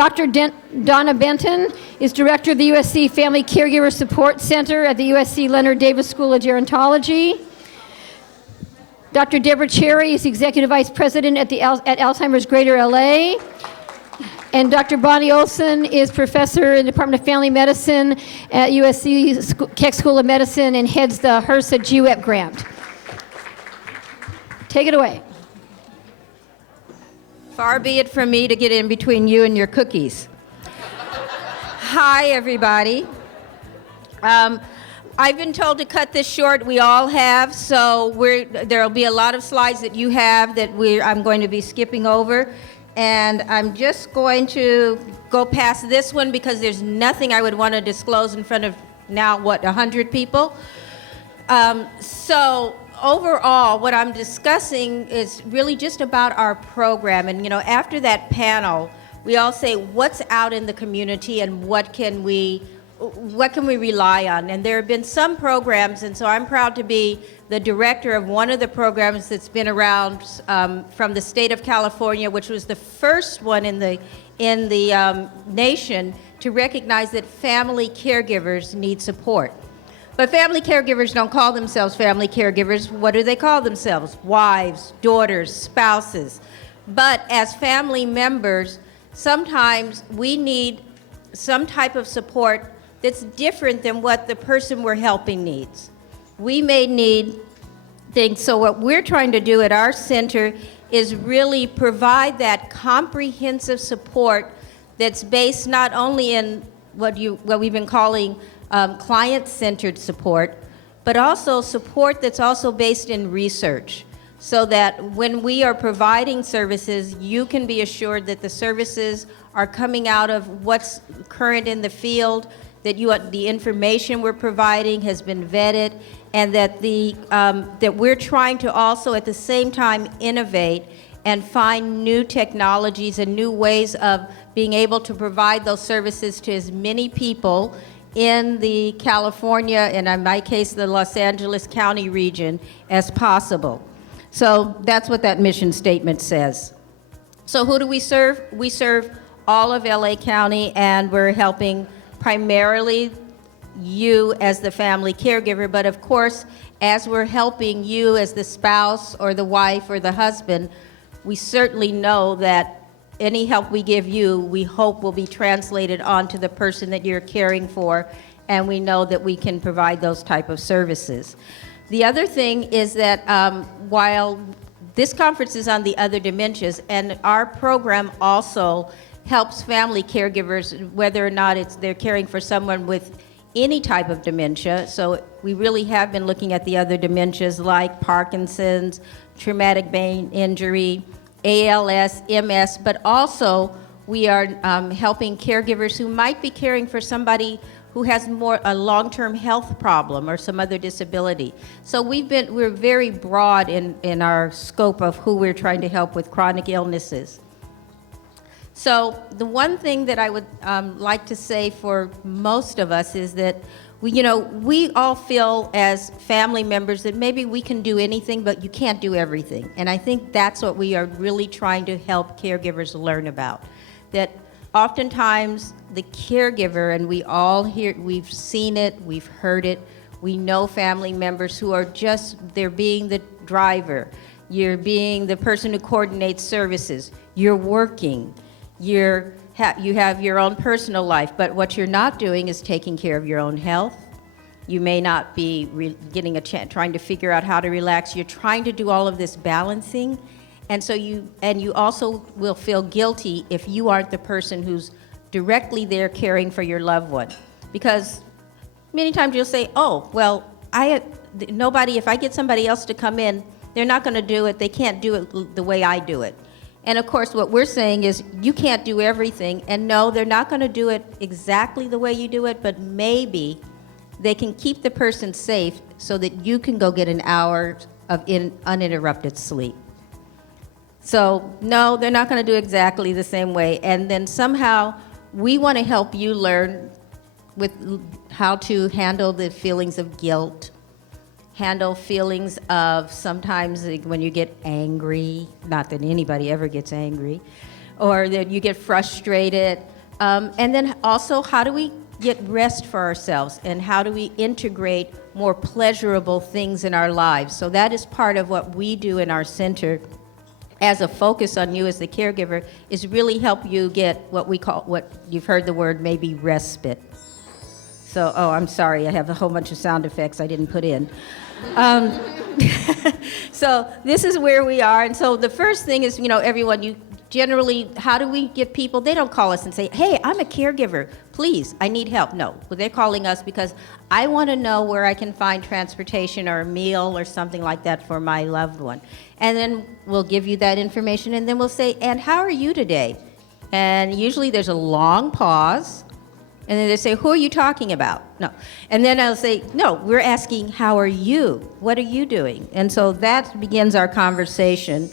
Dr. Donna Benton is director of the USC Family Caregiver Support Center at the USC Leonard Davis School of Gerontology. Dr. Debra Cherry is executive vice president at Alzheimer's Greater LA. And Dr. Bonnie Olsen is professor in the Department of Family Medicine at USC Keck School of Medicine and heads the HRSA GWEP grant. Take it away. Far be it from me to get in between you and your cookies. Hi, everybody. I've been told to cut this short. We all have, so there will be a lot of slides that you have that I'm going to be skipping over. And I'm just going to go past this one because there's nothing I would want to disclose in front of now, 100 people. So overall, what I'm discussing is really just about our program. And, after that panel, we all say, what's out in the community and what can we rely on? And there have been some programs, and so I'm proud to be the director of one of the programs that's been around from the state of California, which was the first one in the nation to recognize that family caregivers need support. But family caregivers don't call themselves family caregivers. What do they call themselves? Wives, daughters, spouses. But as family members, sometimes we need some type of support that's different than what the person we're helping needs. We may need things, so what we're trying to do at our center is really provide that comprehensive support that's based not only in what we've been calling client-centered support, but also support that's also based in research, so that when we are providing services, you can be assured that the services are coming out of what's current in the field, that the information we're providing has been vetted, and that that we're trying to also at the same time innovate and find new technologies and new ways of being able to provide those services to as many people in the California, and in my case, the Los Angeles County region, as possible. So that's what that mission statement says. So who do we serve? We serve all of LA County, and we're helping primarily you as the family caregiver, but of course, as we're helping you as the spouse or the wife or the husband, we certainly know that any help we give you, we hope will be translated onto the person that you're caring for, and we know that we can provide those type of services. The other thing is that while this conference is on the other dementias, and our program also helps family caregivers, whether or not they're caring for someone with any type of dementia. So we really have been looking at the other dementias like Parkinson's, traumatic brain injury, ALS, MS, but also we are helping caregivers who might be caring for somebody who has a long-term health problem or some other disability. So we're very broad in our scope of who we're trying to help with chronic illnesses. So the one thing that I would like to say for most of us is that we all feel as family members that maybe we can do anything, but you can't do everything. And I think that's what we are really trying to help caregivers learn about. That oftentimes the caregiver, and we've seen it, we've heard it, we know family members who are they're being the driver, you're being the person who coordinates services, you're working, you have your own personal life, but what you're not doing is taking care of your own health. You may not be getting a chance, trying to figure out how to relax. You're trying to do all of this balancing, and so you also will feel guilty if you aren't the person who's directly there caring for your loved one, because many times you'll say, "Oh, well, if I get somebody else to come in, they're not going to do it. They can't do it the way I do it." And of course, what we're saying is you can't do everything, and no, they're not going to do it exactly the way you do it, but maybe they can keep the person safe so that you can go get an hour of uninterrupted sleep. So no, they're not going to do exactly the same way. And then somehow we want to help you learn with how to handle the feelings of guilt, handle feelings of sometimes when you get angry, not that anybody ever gets angry, or that you get frustrated. And then also, how do we get rest for ourselves, and how do we integrate more pleasurable things in our lives? So that is part of what we do in our center as a focus on you as the caregiver, is really help you get what we call, what you've heard the word maybe respite. So, oh, I'm sorry, I have a whole bunch of sound effects I didn't put in. So this is where we are. And so the first thing is, everyone, you generally, how do we get people? They don't call us and say, hey, I'm a caregiver, please, I need help. No, well, they're calling us because I want to know where I can find transportation or a meal or something like that for my loved one. And then we'll give you that information, and then we'll say, and how are you today? And usually there's a long pause, and then they say, who are you talking about? No. And then I'll say, no, we're asking, how are you? What are you doing? And so that begins our conversation.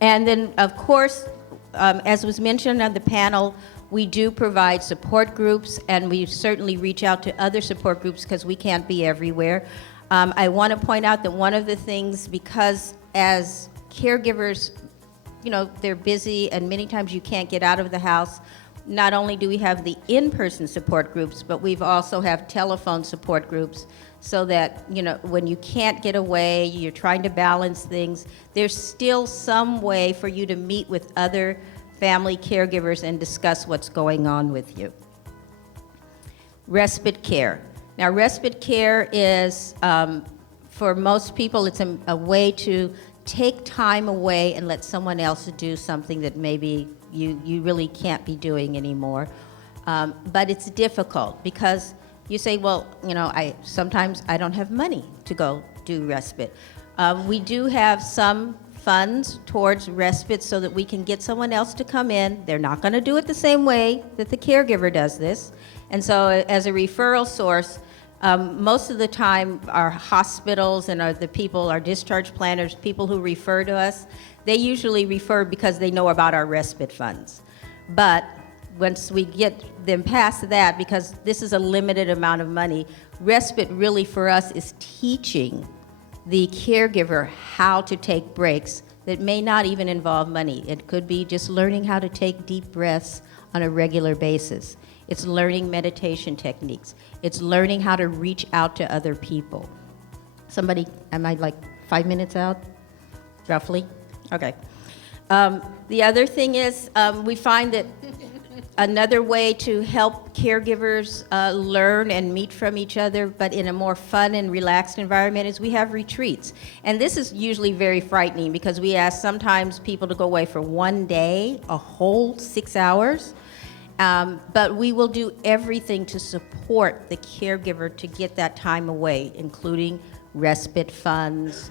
And then, of course, as was mentioned on the panel, we do provide support groups, and we certainly reach out to other support groups because we can't be everywhere. I want to point out that one of the things, because as caregivers, they're busy and many times you can't get out of the house, not only do we have the in-person support groups, but we've also have telephone support groups, so that, when you can't get away, you're trying to balance things, there's still some way for you to meet with other family caregivers and discuss what's going on with you. Respite care. Now, respite care is, for most people, it's a way to take time away and let someone else do something that maybe you really can't be doing anymore. But it's difficult because you say, well, sometimes I don't have money to go do respite. We do have some funds towards respite so that we can get someone else to come in. They're not going to do it the same way that the caregiver does this. And so as a referral source, most of the time our hospitals and our discharge planners, people who refer to us, they usually refer because they know about our respite funds. But once we get them past that, because this is a limited amount of money, respite really for us is teaching the caregiver how to take breaks that may not even involve money. It could be just learning how to take deep breaths on a regular basis. It's learning meditation techniques. It's learning how to reach out to other people. Somebody, am I like 5 minutes out, roughly? Okay. The other thing is, we find that another way to help caregivers learn and meet from each other, but in a more fun and relaxed environment, is we have retreats. And this is usually very frightening because we ask sometimes people to go away for one day, a whole 6 hours. But we will do everything to support the caregiver to get that time away, including respite funds,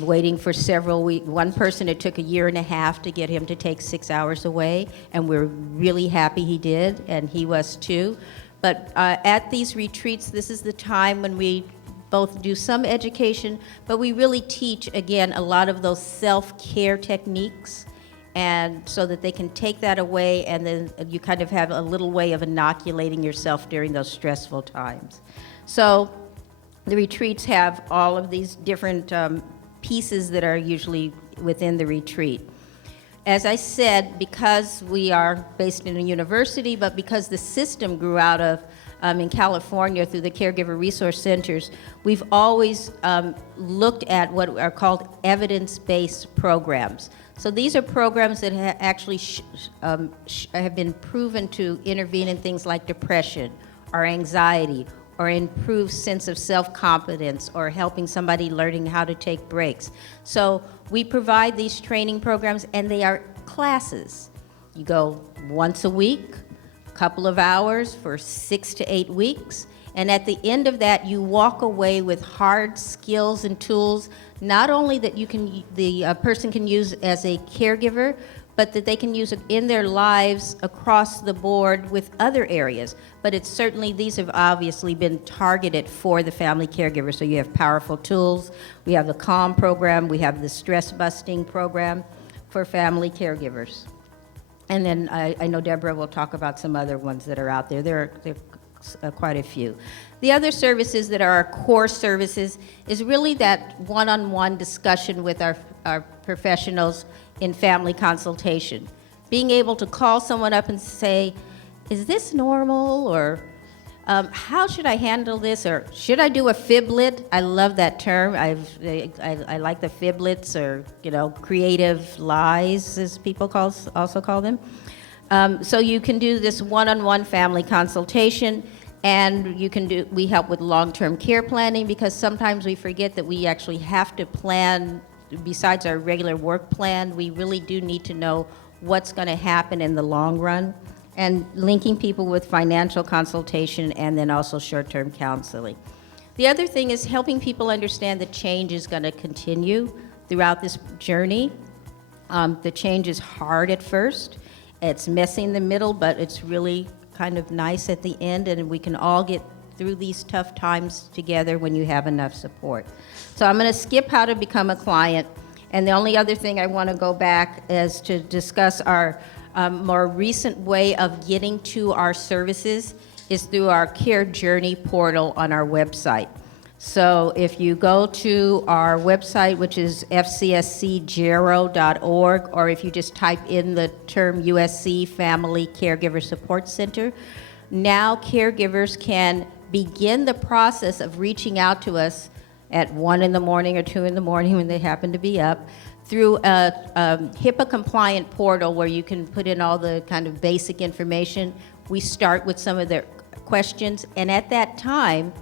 waiting for several weeks. One person, it took 1.5 years to get him to take 6 hours away, and we're really happy he did, and he was too. But at these retreats, this is the time when we both do some education, but we really teach, again, a lot of those self-care techniques, and so that they can take that away, and then you kind of have a little way of inoculating yourself during those stressful times. So the retreats have all of these different pieces that are usually within the retreat. As I said, because we are based in a university, but because the system grew out of in California through the Caregiver Resource Centers, we've always looked at what are called evidence-based programs. So these are programs that actually have been proven to intervene in things like depression or anxiety, or improve sense of self-confidence, or helping somebody learning how to take breaks. So we provide these training programs, and they are classes. You go once a week, a couple of hours for 6 to 8 weeks, and at the end of that, you walk away with hard skills and tools, not only that the person can use as a caregiver, but that they can use it in their lives across the board with other areas. But it's certainly, these have obviously been targeted for the family caregiver. So you have powerful tools, we have the CALM program, we have the stress busting program for family caregivers. And then I know Debra will talk about some other ones that are out there. There are quite a few. The other services that are our core services is really that one-on-one discussion with our professionals in family consultation. being able to call someone up and say, is this normal? Or how should I handle this? Or should I do a fiblet? I love that term. I like the fiblets, or creative lies, as people also call them. So you can do this one-on-one family consultation, and we help with long-term care planning, because sometimes we forget that we actually have to plan, besides our regular work plan, we really do need to know what's going to happen in the long run, and linking people with financial consultation and then also short-term counseling. The other thing is helping people understand that change is going to continue throughout this journey. The change is hard at first. It's messy in the middle, but it's really kind of nice at the end, and we can all get through these tough times together when you have enough support. So I'm going to skip how to become a client, and the only other thing I want to go back is to discuss our more recent way of getting to our services is through our Care Journey portal on our website. So if you go to our website, which is fcscgero.org, or if you just type in the term USC Family Caregiver Support Center, now caregivers can begin the process of reaching out to us at 1 in the morning or 2 in the morning when they happen to be up, through a HIPAA-compliant portal where you can put in all the kind of basic information. We start with some of their questions, and at that time,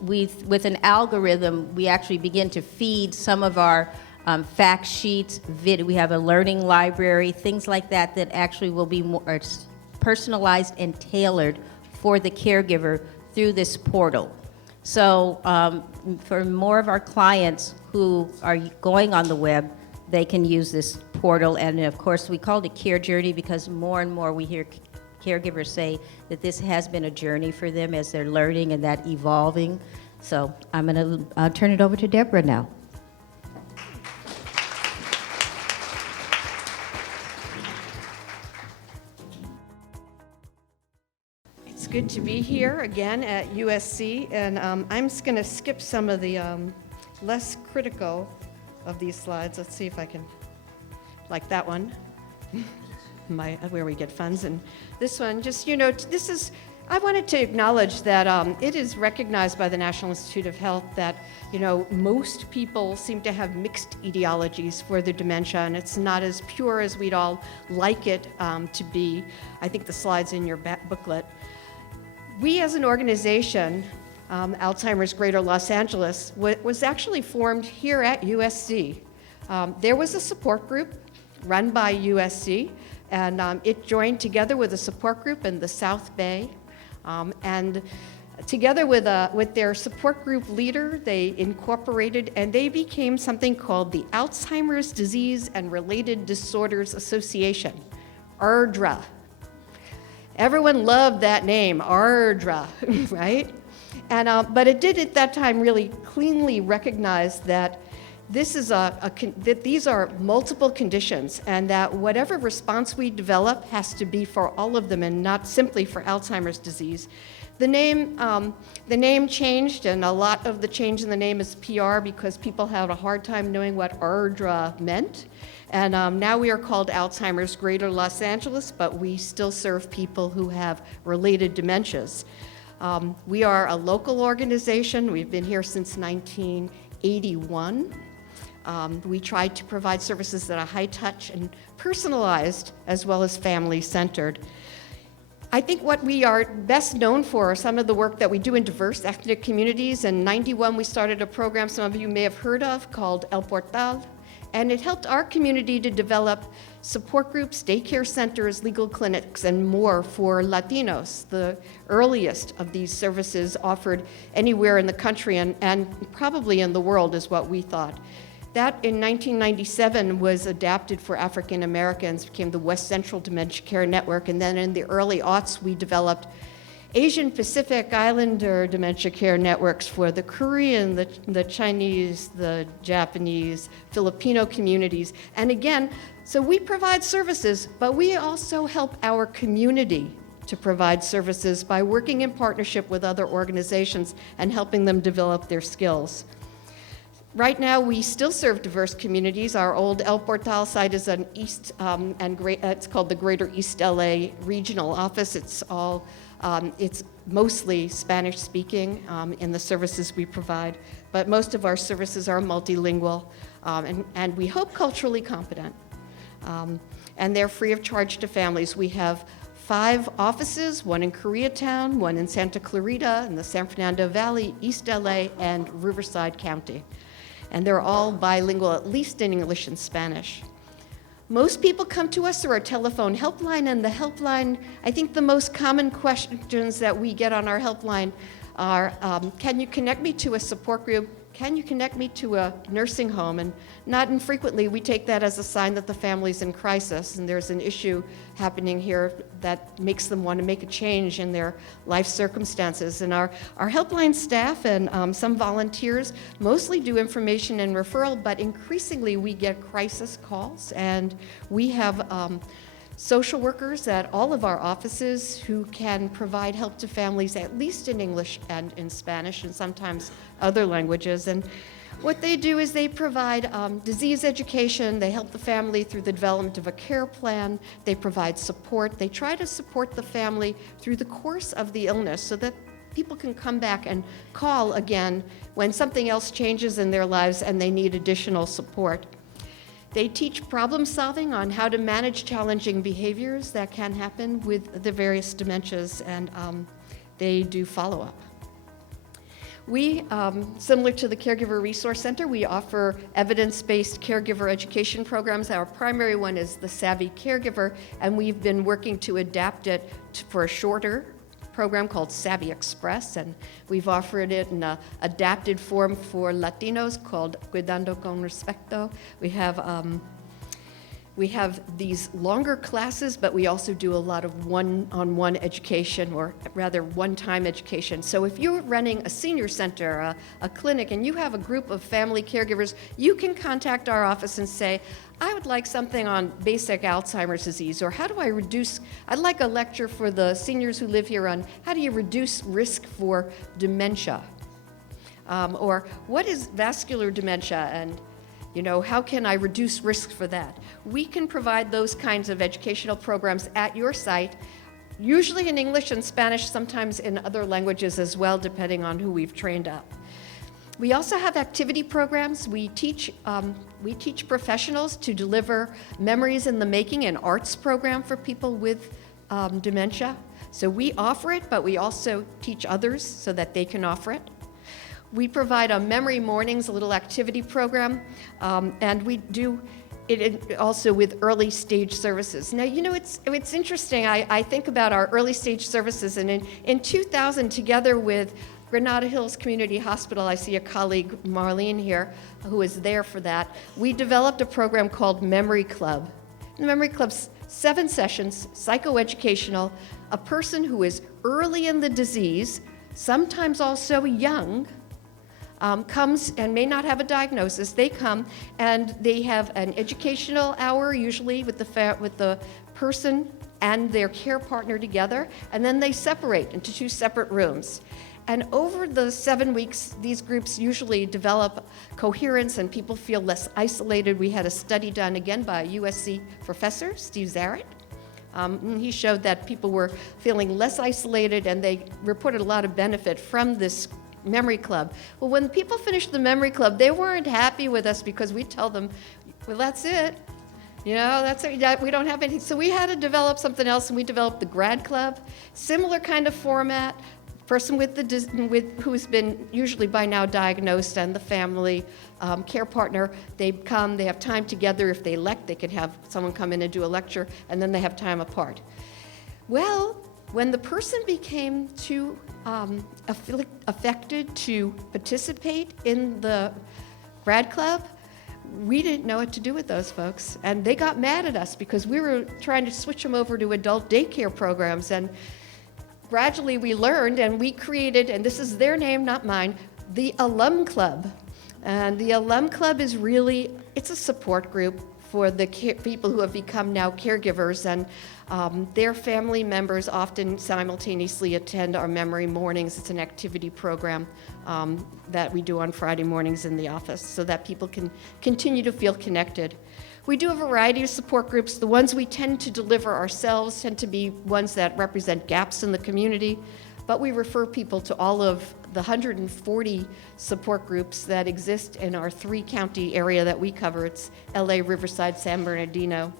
with an algorithm, we actually begin to feed some of our fact sheets, we have a learning library, things like that that actually will be more personalized and tailored for the caregiver through this portal. So for more of our clients who are going on the web, they can use this portal. And of course, we called it Care Journey because more and more we hear caregivers say that this has been a journey for them as they're learning and that evolving. So I'm going to turn it over to Debra now. It's good to be here again at USC, and I'm just going to skip some of the less critical of these slides. Let's see if I can, like that one, where we get funds, and this one, just, this is, I wanted to acknowledge that it is recognized by the National Institute of Health that, most people seem to have mixed etiologies for their dementia, and it's not as pure as we'd all like it to be. I think the slide's in your booklet. We as an organization, Alzheimer's Greater Los Angeles, was actually formed here at USC. There was a support group run by USC, and it joined together with a support group in the South Bay. And together with their support group leader, they incorporated, and they became something called the Alzheimer's Disease and Related Disorders Association, ARDRA. Everyone loved that name, ARDRA, right? And, but it did at that time really cleanly recognize that that these are multiple conditions, and that whatever response we develop has to be for all of them and not simply for Alzheimer's disease. The name changed, and a lot of the change in the name is PR because people had a hard time knowing what ARDRA meant. And now we are called Alzheimer's Greater Los Angeles, but we still serve people who have related dementias. We are a local organization. We've been here since 1981. We try to provide services that are high touch and personalized as well as family centered. I think what we are best known for are some of the work that we do in diverse ethnic communities. In '91, we started a program some of you may have heard of called El Portal, and it helped our community to develop support groups, daycare centers, legal clinics, and more for Latinos, the earliest of these services offered anywhere in the country and probably in the world is what we thought. That in 1997 was adapted for African Americans, became the West Central Dementia Care Network, and then in the early aughts we developed Asian Pacific Islander Dementia Care Networks for the Korean, the Chinese, the Japanese, Filipino communities. And again, so we provide services, but we also help our community to provide services by working in partnership with other organizations and helping them develop their skills. Right now, we still serve diverse communities. Our old El Portal site is an East it's called the Greater East LA Regional Office. It's mostly Spanish-speaking in the services we provide, but most of our services are multilingual and we hope culturally competent. And they're free of charge to families. We have 5 offices, one in Koreatown, one in Santa Clarita, in the San Fernando Valley, East LA, and Riverside County. And they're all bilingual, at least in English and Spanish. Most people come to us through our telephone helpline, and the helpline, I think the most common questions that we get on our helpline are, can you connect me to a support group? Can you connect me to a nursing home? And not infrequently, we take that as a sign that the family's in crisis and there's an issue happening here that makes them want to make a change in their life circumstances. And our helpline staff and some volunteers mostly do information and referral, but increasingly we get crisis calls, and we have social workers at all of our offices who can provide help to families, at least in English and in Spanish, and sometimes other languages. And what they do is they provide disease education, they help the family through the development of a care plan, they provide support, they try to support the family through the course of the illness so that people can come back and call again when something else changes in their lives and they need additional support. They teach problem solving on how to manage challenging behaviors that can happen with the various dementias, and they do follow-up. We, similar to the Caregiver Resource Center, we offer evidence-based caregiver education programs. Our primary one is the Savvy Caregiver, and we've been working to adapt it for a shorter program called Savvy Express, and we've offered it in an adapted form for Latinos called Cuidando con Respecto. We have these longer classes, but we also do a lot of one-on-one education, or rather one-time education. So if you're running a senior center, a clinic, and you have a group of family caregivers, you can contact our office and say, I would like something on basic Alzheimer's disease, or I'd like a lecture for the seniors who live here on how do you reduce risk for dementia, or what is vascular dementia, and how can I reduce risk for that? We can provide those kinds of educational programs at your site, usually in English and Spanish, sometimes in other languages as well, depending on who we've trained up. We also have activity programs. We teach professionals to deliver memories in the making, an arts program for people with dementia. So we offer it, but we also teach others so that they can offer it. We provide a Memory Mornings, a little activity program, and we do it also with early stage services. Now, it's interesting. I think about our early stage services, and in 2000, together with Granada Hills Community Hospital, I see a colleague, Marlene here, who is there for that. We developed a program called Memory Club. The Memory Club's 7 sessions, psychoeducational. A person who is early in the disease, sometimes also young, comes and may not have a diagnosis. They come and they have an educational hour, usually with the person and their care partner together, and then they separate into 2 separate rooms. And over the 7 weeks, these groups usually develop coherence and people feel less isolated. We had a study done again by a USC professor, Steve Zarrett. He showed that people were feeling less isolated, and they reported a lot of benefit from this Memory Club. Well, when people finished the Memory Club, they weren't happy with us because we tell them, well, that's it. That's it. We don't have anything. So we had to develop something else, and we developed the Grad Club. Similar kind of format. Person who's been usually by now diagnosed, and the family care partner, they come, they have time together. If they elect, they can have someone come in and do a lecture, and then they have time apart. Well, when the person became too affected to participate in the Grad Club, we didn't know what to do with those folks, and they got mad at us because we were trying to switch them over to adult daycare programs. And gradually we learned, and we created, and this is their name, not mine, the Alum Club. And the Alum Club is it's a support group for the people who have become now caregivers, and their family members often simultaneously attend our memory mornings. It's an activity program that we do on Friday mornings in the office so that people can continue to feel connected. We do a variety of support groups. The ones we tend to deliver ourselves tend to be ones that represent gaps in the community, but we refer people to all of the 140 support groups that exist in our 3-county area that we cover. It's LA, Riverside, San Bernardino.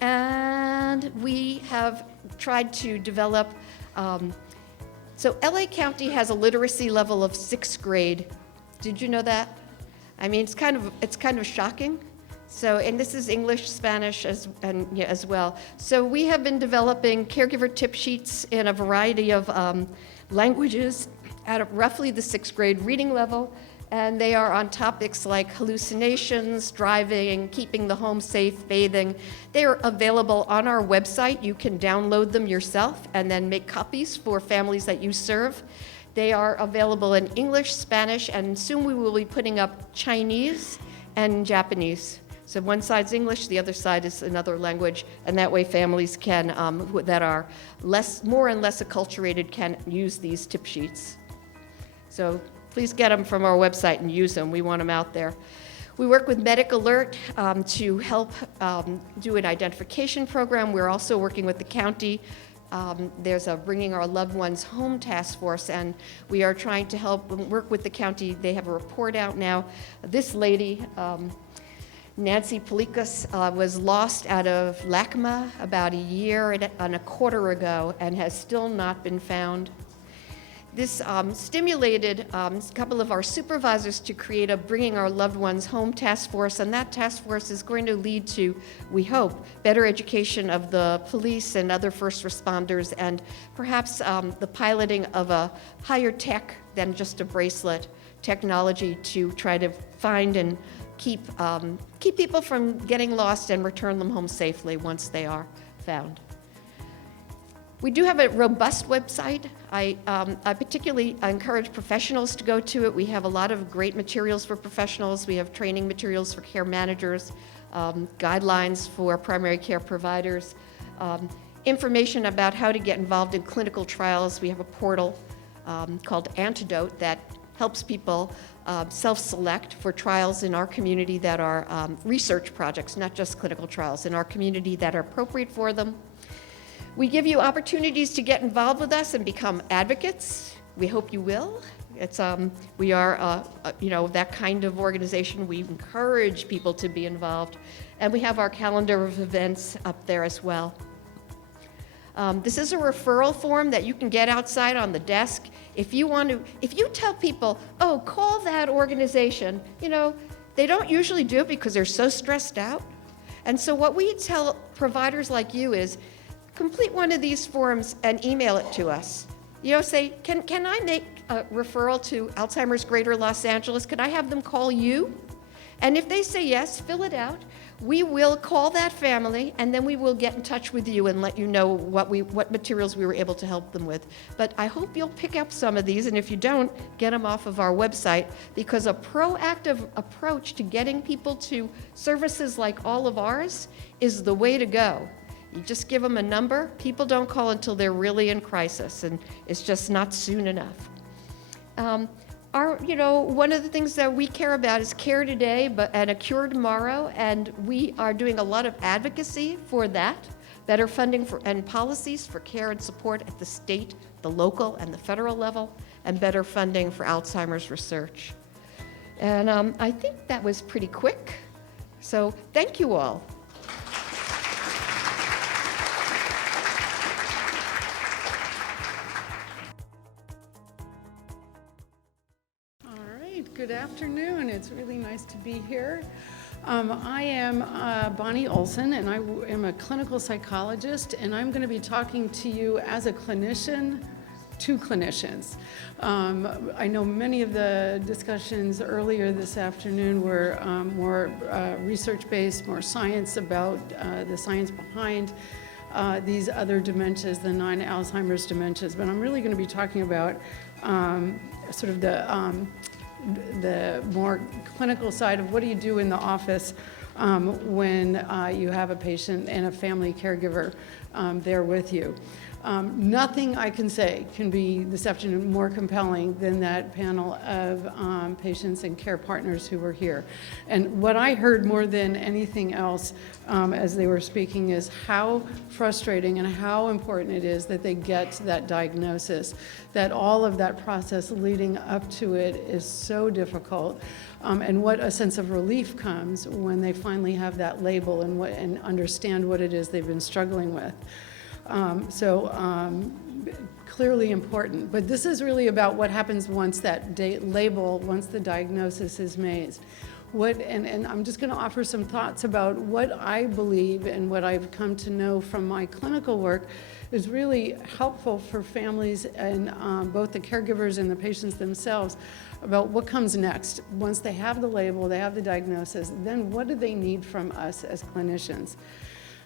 And we have tried to develop, so LA County has a literacy level of 6th grade. Did you know that? I mean, it's kind of shocking. So, and this is English, Spanish as well. So we have been developing caregiver tip sheets in a variety of languages at roughly the 6th grade reading level, and they are on topics like hallucinations, driving, keeping the home safe, bathing. They are available on our website. You can download them yourself and then make copies for families that you serve. They are available in English, Spanish, and soon we will be putting up Chinese and Japanese. So one side's English, the other side is another language, and that way families can, that are more and less acculturated can use these tip sheets. So please get them from our website and use them. We want them out there. We work with Medic Alert to help do an identification program. We're also working with the county. There's a Bringing Our Loved Ones Home task force, and we are trying to help work with the county. They have a report out now. This lady, Nancy Polikas, was lost out of LACMA about a year and a quarter ago and has still not been found. This stimulated a couple of our supervisors to create a Bringing Our Loved Ones Home task force, and that task force is going to lead to, we hope, better education of the police and other first responders, and perhaps the piloting of a higher tech than just a bracelet technology to try to find and keep people from getting lost and return them home safely once they are found. We do have a robust website. I particularly encourage professionals to go to it. We have a lot of great materials for professionals. We have training materials for care managers, guidelines for primary care providers, information about how to get involved in clinical trials. We have a portal called Antidote that helps people self-select for trials in our community that are research projects, not just clinical trials, in our community that are appropriate for them. We give you opportunities to get involved with us and become advocates. We hope you will. We are, that kind of organization. We encourage people to be involved. And we have our calendar of events up there as well. This is a referral form that you can get outside on the desk. If you tell people, oh, call that organization, they don't usually do it because they're so stressed out. And so what we tell providers like you is, complete one of these forms and email it to us. Say, can I make a referral to Alzheimer's Greater Los Angeles? Could I have them call you? And if they say yes, fill it out. We will call that family, and then we will get in touch with you and let you know what materials we were able to help them with. But I hope you'll pick up some of these, and if you don't, get them off of our website, because a proactive approach to getting people to services like all of ours is the way to go. You just give them a number. People don't call until they're really in crisis, and it's just not soon enough. One of the things that we care about is care today and a cure tomorrow, and we are doing a lot of advocacy for that, better funding and policies for care and support at the state, the local, and the federal level, and better funding for Alzheimer's research. And I think that was pretty quick, so thank you all. Good afternoon. It's really nice to be here. I am Bonnie Olsen, and I am a clinical psychologist, and I'm going to be talking to you as a clinician to clinicians. I know many of the discussions earlier this afternoon were more research-based, more science about the science behind these other dementias, the non-Alzheimer's dementias, but I'm really going to be talking about sort of the more clinical side of what do you do in the office when you have a patient and a family caregiver there with you. Nothing I can say can be this afternoon more compelling than that panel of patients and care partners who were here. And what I heard more than anything else as they were speaking is how frustrating and how important it is that they get to that diagnosis, that all of that process leading up to it is so difficult, and what a sense of relief comes when they finally have that label and understand what it is they've been struggling with. Clearly important, but this is really about what happens once that label, once the diagnosis is made. And I'm just going to offer some thoughts about what I believe and what I've come to know from my clinical work is really helpful for families and both the caregivers and the patients themselves about what comes next. Once they have the label, they have the diagnosis, then what do they need from us as clinicians?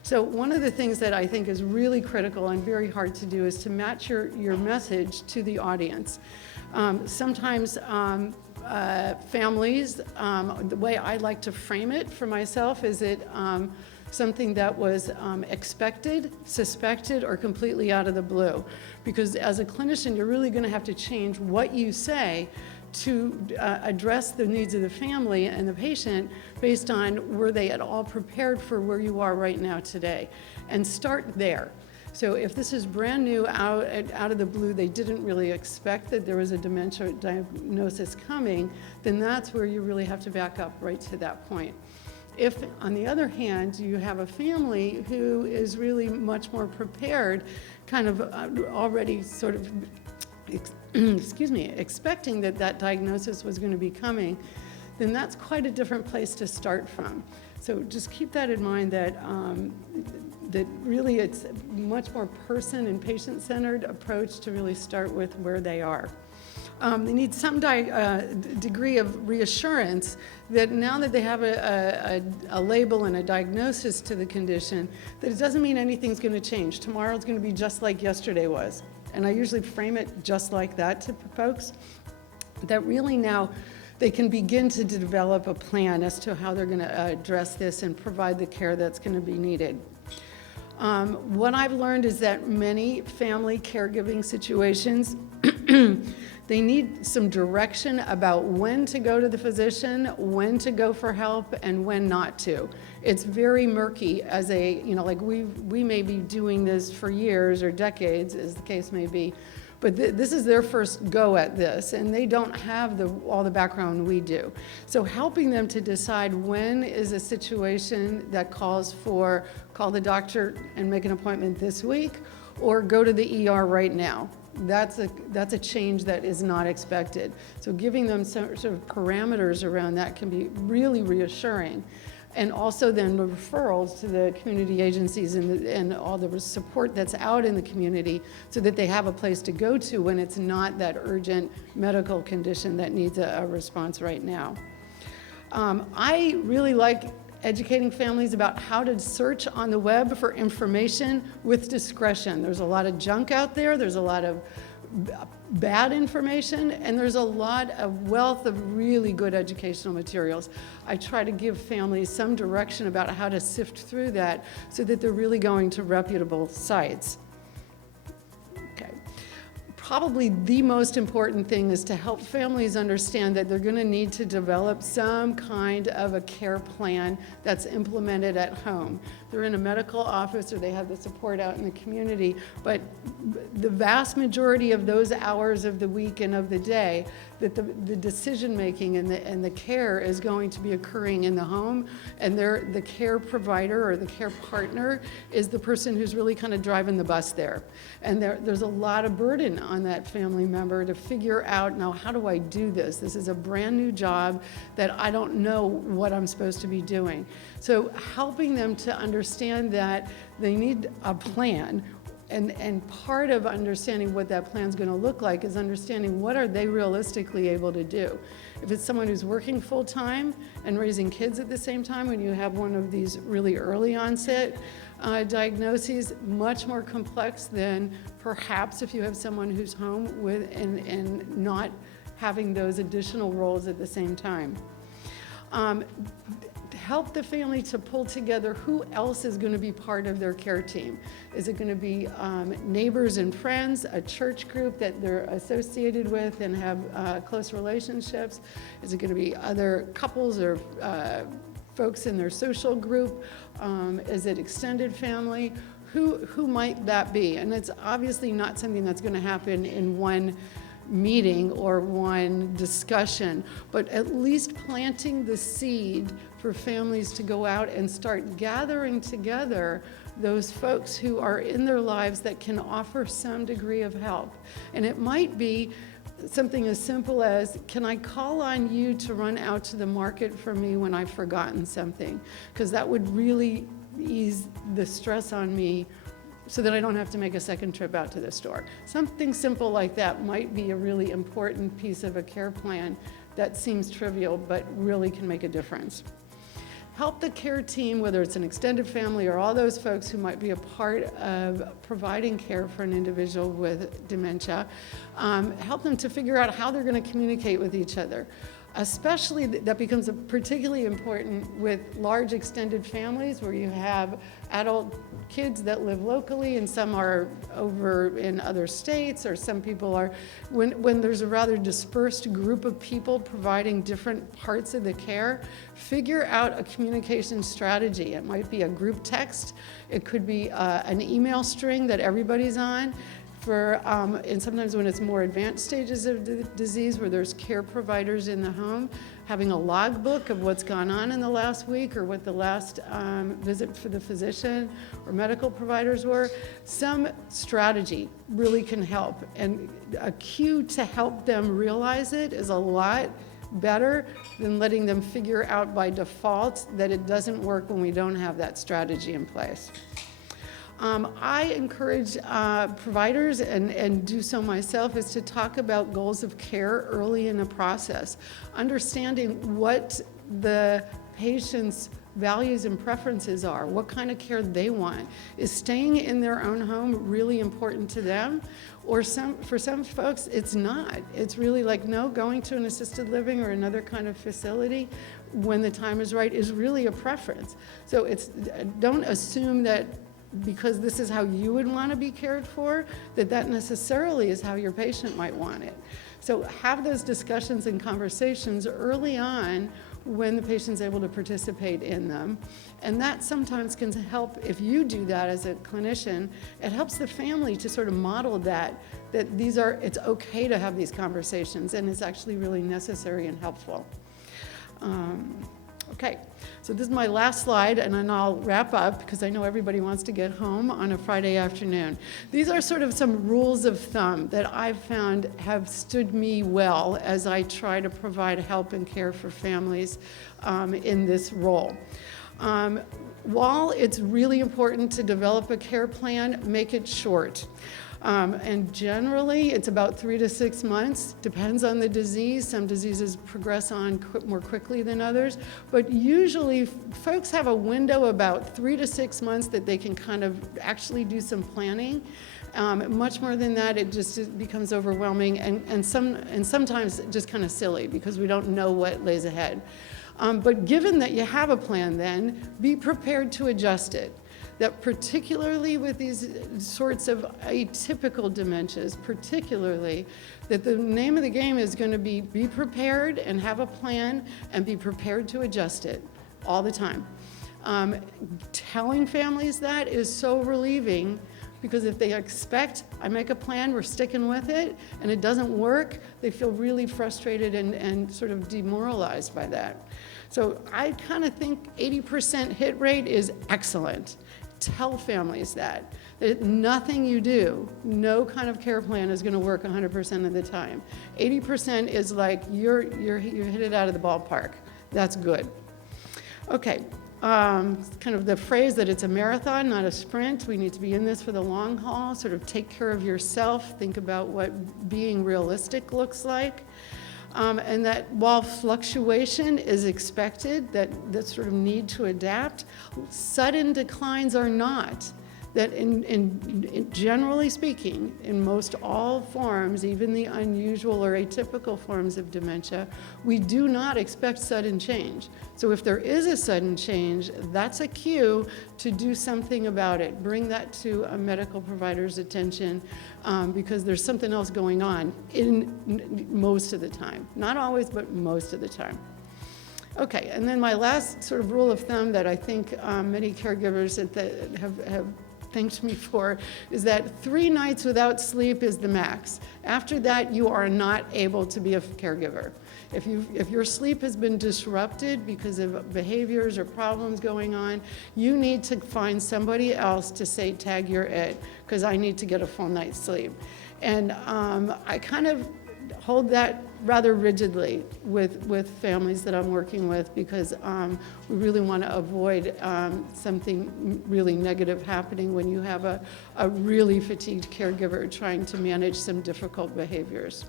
So one of the things that I think is really critical and very hard to do is to match your message to the audience. Sometimes families, the way I like to frame it for myself is it something that was expected, suspected, or completely out of the blue. Because as a clinician, you're really going to have to change what you say to address the needs of the family and the patient based on were they at all prepared for where you are right now today, and start there. So if this is brand new out of the blue, they didn't really expect that there was a dementia diagnosis coming, then that's where you really have to back up right to that point. If, on the other hand, you have a family who is really much more prepared, kind of already sort of expecting that diagnosis was going to be coming, then that's quite a different place to start from. So just keep that in mind that that really it's a much more person and patient-centered approach to really start with where they are. They need some degree of reassurance that now that they have a label and a diagnosis to the condition, that it doesn't mean anything's going to change. Tomorrow's going to be just like yesterday was. And I usually frame it just like that to folks, that really now they can begin to develop a plan as to how they're going to address this and provide the care that's going to be needed. What I've learned is that many family caregiving situations, they need some direction about when to go to the physician, when to go for help, and when not to. It's very murky as like we may be doing this for years or decades, as the case may be, but this is their first go at this, and they don't have all the background we do. So helping them to decide when is a situation that calls for call the doctor and make an appointment this week, or go to the ER right now. That's a change that is not expected. So giving them some sort of parameters around that can be really reassuring. And also then the referrals to the community agencies and all the support that's out in the community so that they have a place to go to when it's not that urgent medical condition that needs a response right now. I really like educating families about how to search on the web for information with discretion. There's a lot of junk out there. There's a lot of bad information, and there's a lot of wealth of really good educational materials. I try to give families some direction about how to sift through that so that they're really going to reputable sites. Okay. Probably the most important thing is to help families understand that they're going to need to develop some kind of a care plan that's implemented at home. They're in a medical office or they have the support out in the community, but the vast majority of those hours of the week and of the day, that the decision making and the care is going to be occurring in the home, and the care provider or the care partner is the person who's really kind of driving the bus there. And there's a lot of burden on that family member to figure out, now how do I do this? This is a brand new job that I don't know what I'm supposed to be doing. So helping them to understand that they need a plan, and part of understanding what that plan is going to look like is understanding what are they realistically able to do. If it's someone who's working full-time and raising kids at the same time, when you have one of these really early onset diagnoses, much more complex than perhaps if you have someone who's home with and not having those additional roles at the same time. Help the family to pull together who else is going to be part of their care team. Is it going to be neighbors and friends, a church group that they're associated with and have close relationships? Is it going to be other couples or folks in their social group? Is it extended family? Who might that be? And it's obviously not something that's going to happen in one meeting or one discussion, but at least planting the seed for families to go out and start gathering together those folks who are in their lives that can offer some degree of help. And it might be something as simple as, can I call on you to run out to the market for me when I've forgotten something? Because that would really ease the stress on me so that I don't have to make a second trip out to the store. Something simple like that might be a really important piece of a care plan that seems trivial but really can make a difference. Help the care team, whether it's an extended family or all those folks who might be a part of providing care for an individual with dementia, help them to figure out how they're going to communicate with each other. Especially that becomes particularly important with large extended families where you have adult kids that live locally and some are over in other states, or some people are, when there's a rather dispersed group of people providing different parts of the care, figure out a communication strategy. It might be a group text, it could be an email string that everybody's on. And sometimes when it's more advanced stages of the disease where there's care providers in the home, having a logbook of what's gone on in the last week or what the last visit for the physician or medical providers were, some strategy really can help. And a cue to help them realize it is a lot better than letting them figure out by default that it doesn't work when we don't have that strategy in place. I encourage providers, and do so myself, is to talk about goals of care early in the process. Understanding what the patient's values and preferences are, what kind of care they want. Is staying in their own home really important to them? Or for some folks, it's not. It's really like, no, going to an assisted living or another kind of facility when the time is right is really a preference. So don't assume that because this is how you would want to be cared for, that necessarily is how your patient might want it. So have those discussions and conversations early on when the patient's able to participate in them. And that sometimes can help, if you do that as a clinician, it helps the family to sort of model that it's okay to have these conversations and it's actually really necessary and helpful. Okay, so this is my last slide, and then I'll wrap up because I know everybody wants to get home on a Friday afternoon. These are sort of some rules of thumb that I've found have stood me well as I try to provide help and care for families in this role. While it's really important to develop a care plan, make it short. And generally, it's about 3 to 6 months, depends on the disease. Some diseases progress on more quickly than others, but usually folks have a window about 3 to 6 months that they can kind of actually do some planning. Much more than that, it becomes overwhelming and sometimes just kind of silly because we don't know what lays ahead. But given that you have a plan then, be prepared to adjust it. That particularly with these sorts of atypical dementias, particularly, that the name of the game is going to be prepared and have a plan and be prepared to adjust it all the time. Telling families that is so relieving because if they expect, I make a plan, we're sticking with it, and it doesn't work, they feel really frustrated and sort of demoralized by that. So I kind of think 80% hit rate is excellent. Tell families that nothing you do, no kind of care plan is going to work 100% of the time. 80% is like you hit it out of the ballpark. That's good. Okay, kind of the phrase that it's a marathon, not a sprint. We need to be in this for the long haul. Sort of take care of yourself. Think about what being realistic looks like. And that while fluctuation is expected, that sort of need to adapt, sudden declines are not. that generally speaking, in most all forms, even the unusual or atypical forms of dementia, we do not expect sudden change. So if there is a sudden change, that's a cue to do something about it. Bring that to a medical provider's attention, because there's something else going on most of the time. Not always, but most of the time. Okay, and then my last sort of rule of thumb that I think many caregivers that have thanked me for is that 3 nights without sleep is the max. After that, you are not able to be a caregiver. If your sleep has been disrupted because of behaviors or problems going on, you need to find somebody else to say, tag, you're it, because I need to get a full night's sleep. And I kind of hold that rather rigidly with families that I'm working with, because we really want to avoid something really negative happening when you have a really fatigued caregiver trying to manage some difficult behaviors.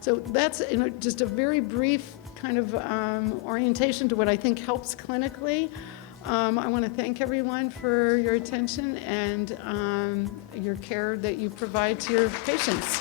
So that's just a very brief kind of orientation to what I think helps clinically. I want to thank everyone for your attention and your care that you provide to your patients.